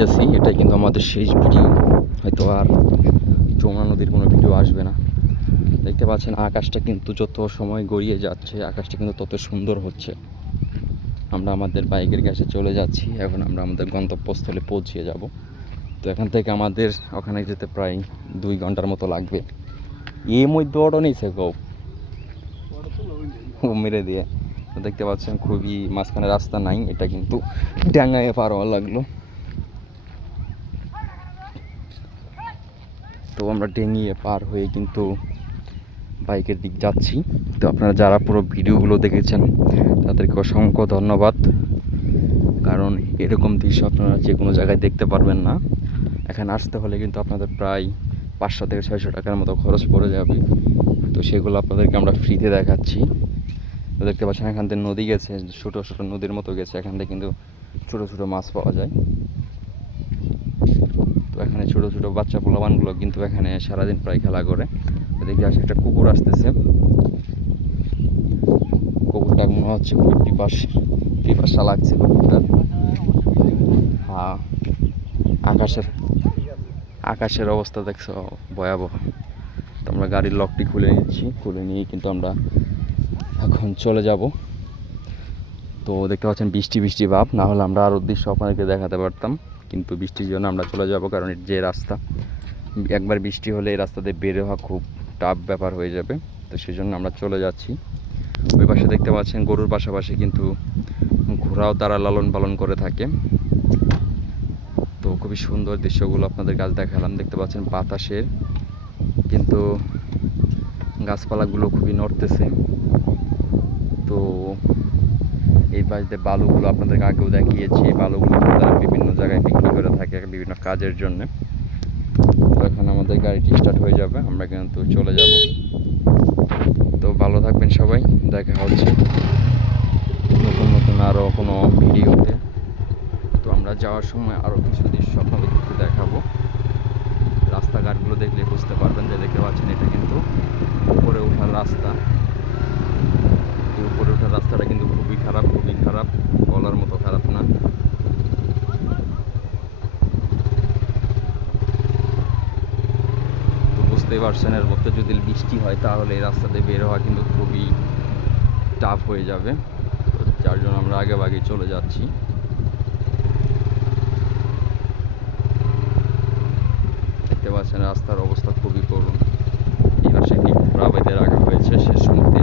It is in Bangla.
গেছি, এটাই কিন্তু আমাদের শেষ ভিডিও। হয়তো আর যমুনা নদীর কোনো ভিডিও আসবে না। দেখতে পাচ্ছেন আকাশটা কিন্তু যত সময় গড়িয়ে যাচ্ছে আকাশটা কিন্তু তত সুন্দর হচ্ছে। আমরা আমাদের বাইকের কাছে চলে যাচ্ছি, এখন আমরা আমাদের গন্তব্যস্থলে পৌঁছে যাব। তো এখান থেকে আমাদের ওখানে যেতে প্রায় 2 ঘন্টার মতো লাগবে। এই মধ্যে অটো নিয়েছে গো মেরে দিয়ে। তো দেখতে পাচ্ছেন খুবই মাঝখানে রাস্তা নাই, এটা কিন্তু ডাঙায় পার হওয়া লাগলো। তো আমরা ডেঙিয়ে পার হয়ে কিন্তু বাইকের দিক যাচ্ছি। তো আপনারা যারা পুরো ভিডিওগুলো দেখেছেন তাদেরকে অসংখ্য ধন্যবাদ, কারণ এরকম দৃশ্য আপনারা যে কোনো জায়গায় দেখতে পারবেন না। এখানে আসতে হলে কিন্তু আপনাদের প্রায় 500 থেকে 600 টাকার মতো খরচ পড়ে যাবে। তো সেগুলো আপনাদেরকে আমরা ফ্রিতে দেখাচ্ছি। তো দেখতে পাচ্ছেন এখান থেকে নদী গেছে, ছোটো ছোটো নদীর মতো গেছে, এখান থেকে কিন্তু ছোটো ছোটো মাছ পাওয়া যায়। তো এখানে ছোটো ছোটো বাচ্চা পোলাপানগুলো কিন্তু এখানে সারাদিন প্রায় খেলা করে। দেখে আসে একটা কুকুর আসতেছে, কুকুরটা মনে হচ্ছে খুব পিপাসা লাগছে কুকুরটার। হ্যাঁ, আকাশের অবস্থা দেখছো ভয়াবহ। তো আমরা গাড়ির লকটি খুলে নিচ্ছি, খুলে নিয়ে কিন্তু আমরা এখন চলে যাব। তো দেখতে পাচ্ছেন বৃষ্টি বৃষ্টি ভাব, না হলে আমরা আরও দৃশ্য আপনাদেরকে দেখাতে পারতাম, কিন্তু বৃষ্টির জন্য আমরা চলে যাব, কারণ যে রাস্তা একবার বৃষ্টি হলে এই রাস্তাতে বের হওয়া খুব টাফ ব্যাপার হয়ে যাবে। তো সেই জন্য আমরা চলে যাচ্ছি। ওই পাশে দেখতে পাচ্ছেন গরুর পাশাপাশি কিন্তু ঘোড়াও তারা লালন পালন করে থাকে। তো খুবই সুন্দর দৃশ্যগুলো আপনাদের কাছে দেখালাম। দেখতে পাচ্ছেন বাতাসের কিন্তু গাছপালাগুলো খুবই নড়তেছে। তো এই পাশ দিয়ে বালুগুলো আপনাদেরকে আগেও দেখিয়েছি, এই বালুগুলো তারা বিভিন্ন জায়গায় বিক্রি করে থাকে বিভিন্ন কাজের জন্য। তো এখন আমাদের গাড়িটি স্টার্ট হয়ে যাবে, আমরা কিন্তু চলে যাব। তো ভালো থাকবেন সবাই, দেখা হচ্ছে নতুন নতুন আরও কোনো ভিডিওতে। তো আমরা যাওয়ার সময় আরও কিছু দৃশ্য আপনাদের একটু দেখাবো। রাস্তাঘাটগুলো দেখলে বুঝতে পারবেন যে দেখতে পাচ্ছেন এটা কিন্তু উপরে ওঠার রাস্তা। এই উপরে ওঠার রাস্তাটা কিন্তু খুবই খারাপ, বলার মতো খারাপ না। তো বুঝতেই পারছেন এর মধ্যে যদি বৃষ্টি হয় তাহলে এই রাস্তাতে বের হওয়া কিন্তু খুবই টাফ হয়ে যাবে। তো যার জন্য আমরা আগেভাগেই চলে যাচ্ছি। দেখতে পাচ্ছেন রাস্তার অবস্থা খুবই করুণ। এই পাশে একটি ঘোড়া বেঁধে রাখা হয়েছে শেষ মুহূর্তে